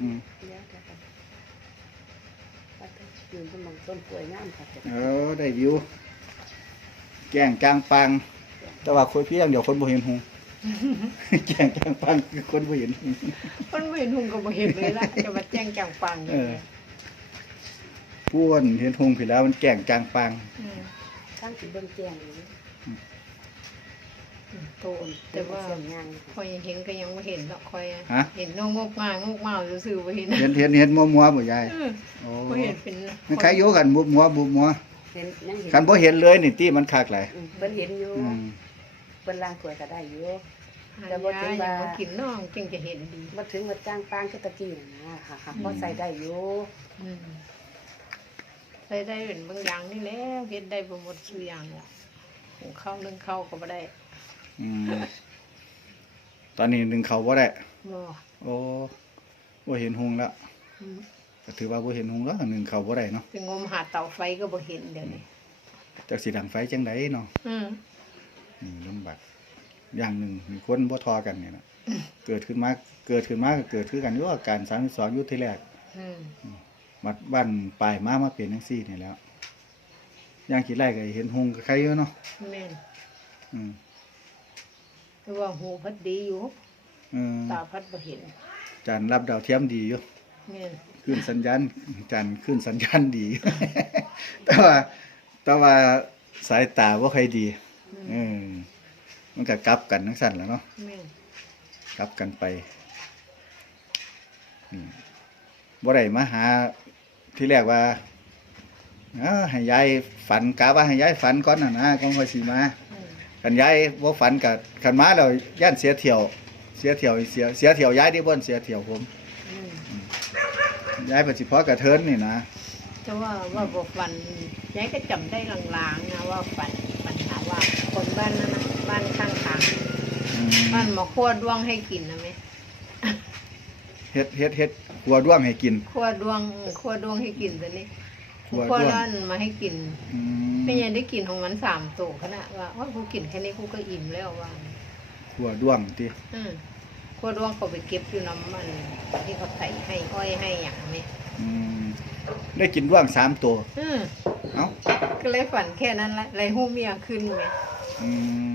อืมเดี๋ยวเดี๋ยวก่อนว่าแต่ยืนบนหมองต้นกล้วยงามค่ะเออได้วิว แก่งกลางปัง แต่ว่าคุยเพียงเดี๋ยวคนบ่เห็นหงแก่งกลางปังคือคนบ่เห็นหงคนไม่เห็นหุงก็บ่เห็นเลยล่ะจะมาแจ้งจังปังอเอย่างอผู้อ้วนเห็นหงผิดแล้วมันแก่งกลางปังมข้างสิเบิ่งแจ้งอยู่ โตนแต่ว่าเสียงงานคอยเห็นก็ยังไม่เห็นหรอกคอยอะฮะเห็นงกงางกเมาซื่อๆบ่เห็นเห็นเห็นเห็นมัวมัวๆบ่ยายเออโอ้บ่เห็นเป็นมันใครอยู่กันบุบมัวบุบมัวเห็นยังเห็นคันบ่เห็นเลยนี่ตี้มันคักหลายอืมเพิ่นเห็นอยู่อืมเพิ่นล้างถ้วยก็ได้อยู่หาแต่บ่ถึยางว่ายังมากินน้องจึงจะเห็นดีบ่ถึงว่าจ้างปางคือตะกี้น่ะนะค่ะค่ะพอใส่ได้อยู่อืมใส่ได้เป็นบางอย่างนี่แหล้วเฮ็ดได้บ่หมดทุกอย่างล่ะหุงข้าวนึ่งข้าวก็บ่ได้ อืมตอนนี้หนึ่งเขาบ่ได้ บ่โอ้บ่เห็นหงแล้วอืมก็ถือว่าบ่เห็นหงแล้วหนึ่งเขาบ่ได้เนาะไปงมหาเตาไฟก็บ่เห็นเดี๋ยวนี้จักสิดังไฟจังไดเนาะอืมอืมลำบากอย่างหนึ่งมีคนบ่ทอกันเนี่ยนะเกิดขึ้นมาเกิดขึ้นมาก็เกิดคือกันอยู่อาการ32อยู่ที่แรก อืมบัดบ้านปลายมามาเป็นจังซี่นี่แหล้วอย่างคิดไรก็เห็นหงกับใครอยู่เนาะแม่นอืม แต่ว่าหูพัดดีอยู่เออตาพัดบ่เห็นจานรับดาวเทียมดีอยู่แม่นขึ้นสัญญาณจานขึ้นสัญญาณดี แต่ว่าแต่ว่าสายตาบ่ค่อยดีอืเอมอมันก็กลับกันทั้งสั่นแหล้วเนาะแม่นกลับกันไปอืมบ่ได้มาหาที่แรกว่าเอ้อให้ยายฝันกะว่าให้ยายฝันก่อนน่ะนะก่อนค่อยสิมา อืมคันยายบ่ฝันก็คันมาแล้วย่านเสียเที่ยว เสียเที่ยวเสียเสียเที่ยวยายที่บ่นเสียเที่ยวผมอืมยายปฏิพอกระเทินนี่นะแต่ว่าว่าบ่ฝันยายก็จำได้ลางๆนะว่าฝันปัญหาว่าคนบ้านนั้นนะบ้านข้างทางอืมบ้านหมอขั้วดวงให้กินนะแม่เฮ็ดเฮ็ดเฮ็ดกัวด้วงให้กินขั้วดวงเออขั้วดวงให้กินตัวนี้ ขั้วขั้วด้วงร้านมาให้กินอืมไม่ยังได้กินของมันสามตัวขนาดว่าว่ากูกินแค่นี้กูก็อิ่มแล้วว่ากัวด้วงติอืมขั้วดวงเขาไปเก็บอยู่น้ำมันที่เขาใส่ให้อ้อยให้อย่างนี้อืมได้กินด้วงสามตัว อืมเอ้าก็เลยฝันแค่นั้นแหละเลยหูเมียขึ้นไงอื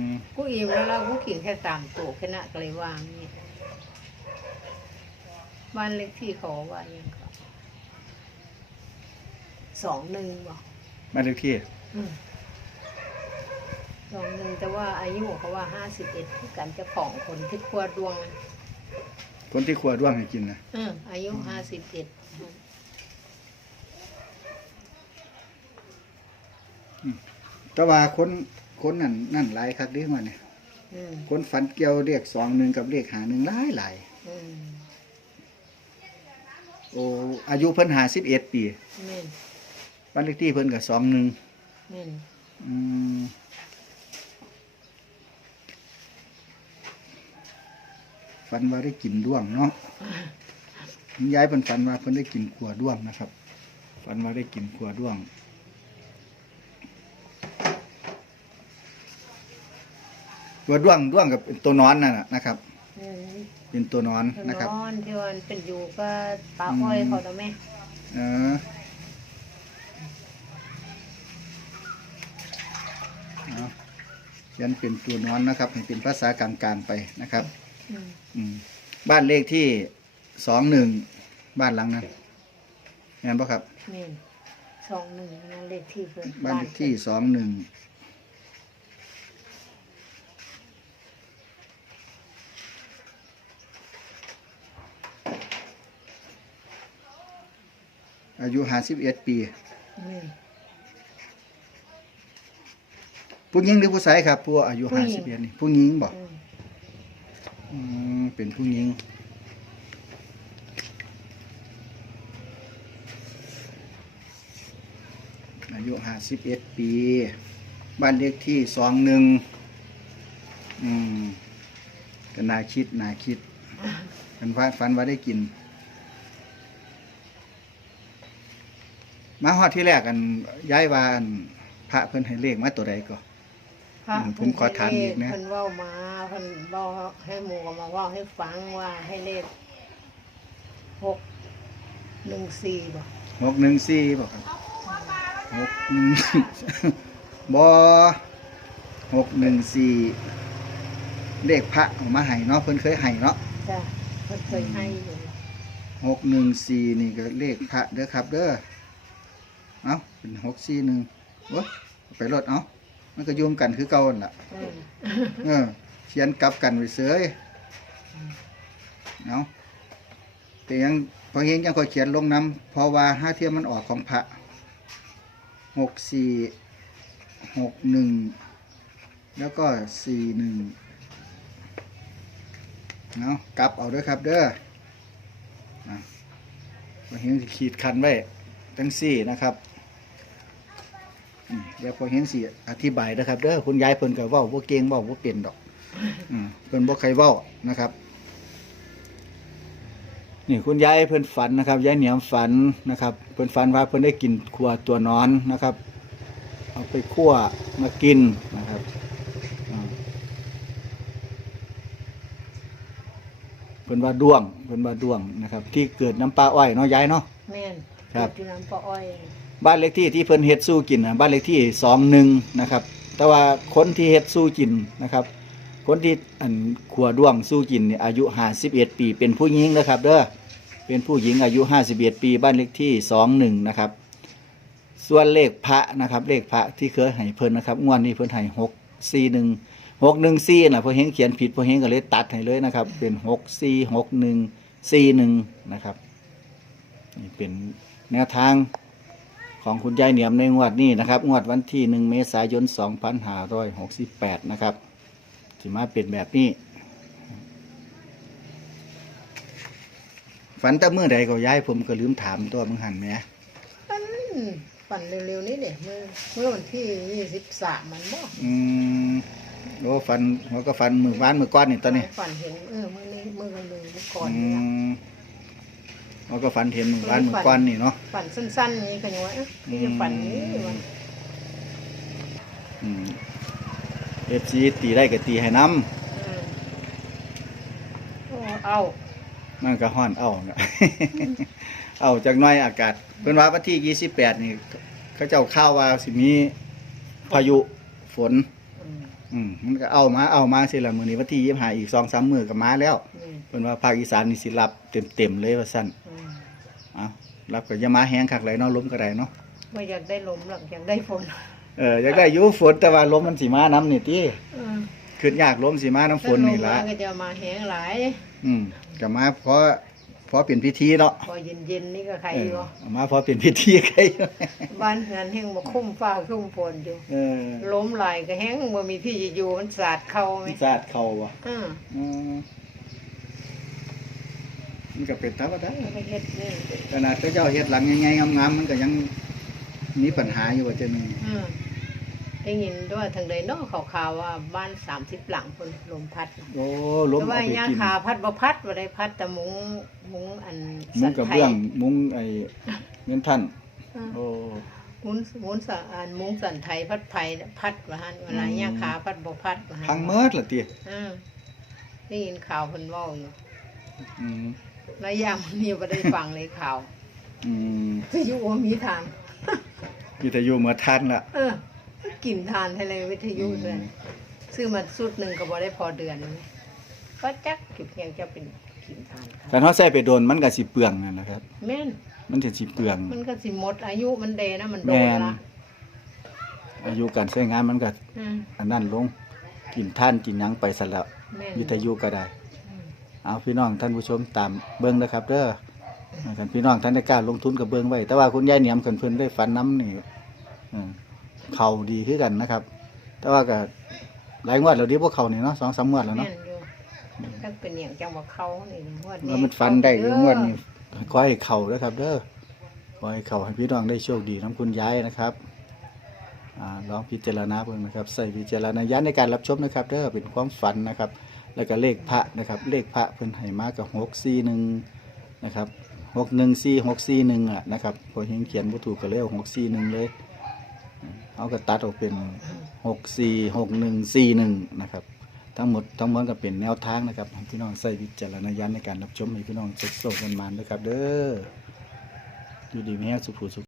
มกูอิ่มแล้วแล้วกูกินแค่สามตัวแค่นั้นก็เลยวางนี่บ้านเล็กที่เขาว่ายังเขา สองหนึ่งบอกบ้านเลขที่อืมสองหนึ่งแต่ว่าอายุเขาว่าห้าสิบเอ็ดคือกันเจ้าของคนที่ครัวดวงน่ะคนที่กัวด้วงให้กินนะอืมอายุห้าสิบเอ็ดแต่ว่าคนคนนั่นนั่นหลายคักเด้ว่าเนี่ยอืมคนฝันเกี่ยวเลขสองหนึ่งกับเลขหาหนึ่งหลายหลายอืมโอ้อายุเพิ่นหาสิบเอ็ดปีแม่น บ้านเลขที่เพิ่นก็สองหนึ่งแม่นอืมฝันว่าได้กินด้วงเนาะยายเพิ่นฝันว่าเพิ่นได้กินขัวด้วงนะครับ ฝันว่าได้กินขัวด้วงขัวด้วงด้วงกับเป็นตัวนอนนั่นน่ะนะครับอืมเป็นตัวนอนเพิ่นนะครับนอนที่วันเป็นอยู่ก็ปลาอ้อยอืมเขาแล้วแม่ เออเอา เขียันเป็นตัวนอนนะครับให้เป็นภาษากลางๆไปนะครับอืมอืมบ้านเลขที่สองหนึ่งบ้านหลังนั้นเห็นปะครับแม่นสองหนึ่งนั่นเลขที่เพิ่นบ้านเลขที่สองหนึ่งอายุห้าสิบเอ็ดปีแม่น ผู้หญิงหรือผู้ชายครับ ผู้อายุผู้ห้าหญิสิบง เอ็ดนี่ผู้หญิงบอกอืมอืมเป็นผู้หญิงอายุห้าสิบเอ็ดปี บ้านเลขที่สองหนึ่งอืมก็นาคิดนาคิดฝันว่าฝันว่าได้กิน มาฮอดที่แรกกันย้ายว่าอันพระเพิ่นให้เลขมาตัวใดก็ พระอืมผมขอถามอีกนะ เพิ่นเว้ามาเพิ่นเว้าให้หมู่ก็มาเว้าให้ฟังว่าให้เลขหกหนึ่งสี่บ่หกหนึ่งสี่บอกครับหกหนึ่งบอหกหนึ่งสี่เลขพระเออกมาให้เนาะเพิ่นเคยให้เนาะจ้ะเพิ่นเคยให้อยู่หกหนึ่งสี่นี่ก็เลขพระเด้อครับ เด้อเอ้าเป็นหกสี่หนึ่งโอ้ยไปรถเอ้า มันก็โยมกันคือเก่านั่นล่ะอืมเออเขียนกลับกันไปเสยเอาแต่ยังพอเฮงยังคอยเขียนลงน้ำเพราะว่าห้าเทียมมันออกของพระหกสี่หกหนึ่งแล้วก็สี่หนึ่งเอากลับเอาเด้วยครับเด้อนะพอเฮงสิขีดคันไว้ทั้งสี่นะครับ อืมเดี๋ยวพอเฮงสิอธิบายนะครับเด้อคุณยายเพิ่นก็เว้าบ่เก่งเว้าบ่เป็นดอกอืมเพิ่นบ่ใครเว้านะครับ นี่คุณยายเพิ่นฝันนะครับยายเหนียมฝันนะครับ เพิ่นฝันว่าเพิ่นได้กินขัวตัวนอนนะครับ เอาไปคั่วมากินนะครับอ่าเพิ่นว่าด้วงเพิ่นว่าด้วงนะครับ ที่เกิดน้ำปลาอ้อยเนาะยายเนาะแม่นครับ อยู่น้ำปลาอ้อย บ้านเลขที่ที่เพิ่นเฮ็ดสู้กินนะบ้านเลขที่สองหนึ่งนะครับ แต่ว่าคนที่เฮ็ดสู้กินนะครับ คนที่อันขัวด้วงสู้กินเนี่ยอายุ51ปี เป็นผู้หญิงนะครับเด้อเป็นผู้หญิงอายุ51ปี บ้านเลขที่21นะครับ ส่วนเลขพระนะครับ เลขพระที่เคยให้เพิ่นนะครับงวดนี้เพิ่นให้6 4 1 6 1 4น่ะพอเฮงเขียนผิดพอเฮงก็เลยตัดให้เลยนะครับ เป็น6 4 6 1 4 1นะครับนี่เป็นแนวทาง ของคุณยายเหนียมในงวดนี้นะครับ งวดวันที่หนึ่งเมษายน 2568 นะครับสิมาเป็นแบบนี้ ฝันแตะเมื่อใดก็ย้ายผมก็ลืมถามตัวมึงหันไหมฝันฝันเร็วๆนี้เด็เมื่อเมื่อวันที่ยี่สิบสามมันบ่อืมโอ้ฝันหัวก็ฝันมือวานมือก้อนนี่ตอนนี้ฝันเห็นเออมื่อนี้มื่อกันเลยเมื่อก่อนอืนี่ ล่ะมหัวก็ฝันเห็นมือวานมือก้อนนี่เนาะฝันสั้นๆนี้ก็ยังว่าเอ๊ะที่จะฝันนี้มันเอฟซีตีได้ก็ตีให้น้อืมโอ้เอาำมันก็ห้อนเอาเนาะเอาจากหน้อยอากาศเพิ่นว่าวันที่28นี่เขาเจ้าข่าวว่าสิมีพายุฝนอืมอืมมันก็เอามาเอามาสิละมื้อนี้วันที่25อีก2-3มื้อก็มาแล้วนี่เพิ่นว่าภาคอีสานนี่สิรับเต็มๆเลยว่าซั่น อืมเอ้ารับก็อย่ามาแฮงคักเลยเนาะลมก็ได้เนาะไม่อยากได้ลมหรอกอยากได้ฝนเอออยากได้อยู่ฝนแต่ว่าลมมันสิมานํนี่ติอืมขึ้นยากลมสิมาน้ำฝนนี่ล่ะถ้าลมมาก็จะมาแห้งหลายอืมก็มาเพราะเพราะเป็นพิธีเนาะพอเย็นๆนี่ก็ใครเอออยู่เอามาเพราะเป็นพิธีใครบ้านนั้นแห้งมาคุ้มฟ้าคุ้มฝนอยู่เออล้มหลายก็แห้งบ่มีที่จะอยู่มันสาดเข้าไหมสาดเข้าบ่อืม อืม มันก็เป็นธรรมดาแล้วก็เฮ็ดนี่ขนาดเขาเจ้าเฮ็ดหลังใหญ่ๆงามๆมันก็ยังมีปัญหาอยู่ว่าจะมีอืมได้ยินด้วยทางใดเนอกข่าวๆว่าบ้านสามสิบหลังคนลมพัดน่ะโอ้ล้มแต่เอาว่าไปย่ากินขาพัดบ่พัดบ่ได้พัดแต่มุงมุงอันมุ้งกระเบื้องมุ้งไอ้เงินท่านอืม โอ้ มุงมุงสันอันมุงสันไทยพัดไผ่พัดว่าหั่นเวลาย่าขาพัดบ่พัดว่าหั่นพังเมิดล่ะติอืมได้ยินข่าวเพิ่นเว้าอยู่อืม แล้วยามนี้บ่ได้ฟังเลยข่าวอืมจะอยู่ว่ามีทาง วิทยุเมื่อท่านละเออกินทานให้เลยวิทยุเลยซื้อมาสุดหนึ่งก็บ่ได้พอเดือนเลยก็จักจุดยังจะเป็นกินทานครับคันเฮาใส่ไปโดนมันก็สิเปลืองนั่นแหละครับ แม่นมันจะสิเปลือง มันก็สิหมด อายุมันเดนะมันโดแม่นนละอายุการใช้งานมันก็อืมอันนั้นลงกินท่านกินหยังไปซะแล้วแม่นวิทยุก็ได้อืม เอาพี่น้องท่านผู้ชมตามเบิ่งนะครับเด้อท่านพี่น้องท่านได้กล้ารลงทุนกับเบิ่งไว้ แต่ว่าคุณยายเหนียมเพิ่นเพิ่นได้ฝันน้ำนี่อืมเขาดีคือกันนะครับ แต่ว่าก็หลายงวดแล้วดิพวกเขานี่เนาะสองสามงวดแล้วแม่เนาะนอยู่ถ้าเป็นอย่างจังหวะเขานี่งวดว่ามันฟันได้หรืองวดนี้ขอให้เข่านะครับ เด้อขอให้เข่าให้พี่น้องได้โชคดีน้ำคุณยายนะครับอ่าลองพิจารณาเบิ่งนะครับ ใส่พิจารณญาณในการรับชมนะครับเด้อเป็นความฝันนะครับ แล้วก็เลขพระนะครับ เลขพระเพิ่นให้มากับหกสี่หนึ่งนะครับหกหนึ่งสี่หกสี่หนึ่งอะนะครับพอเห็นเขียนบ่ถูกก็เลยเอาหกสี่หนึ่งเลยเอาก็ตัดออกเป็นหกสี่หกหนึ่งสี่หนึ่งนะครับ ทั้งหมดทั้งมวลก็เป็นแนวทางนะครับให้พี่น้องใส่วิจารณญาณในการรับชมให้พี่น้องเช็คโซ่กันมานะครับ เด้ออยู่ดีมีแห้งสุขสุข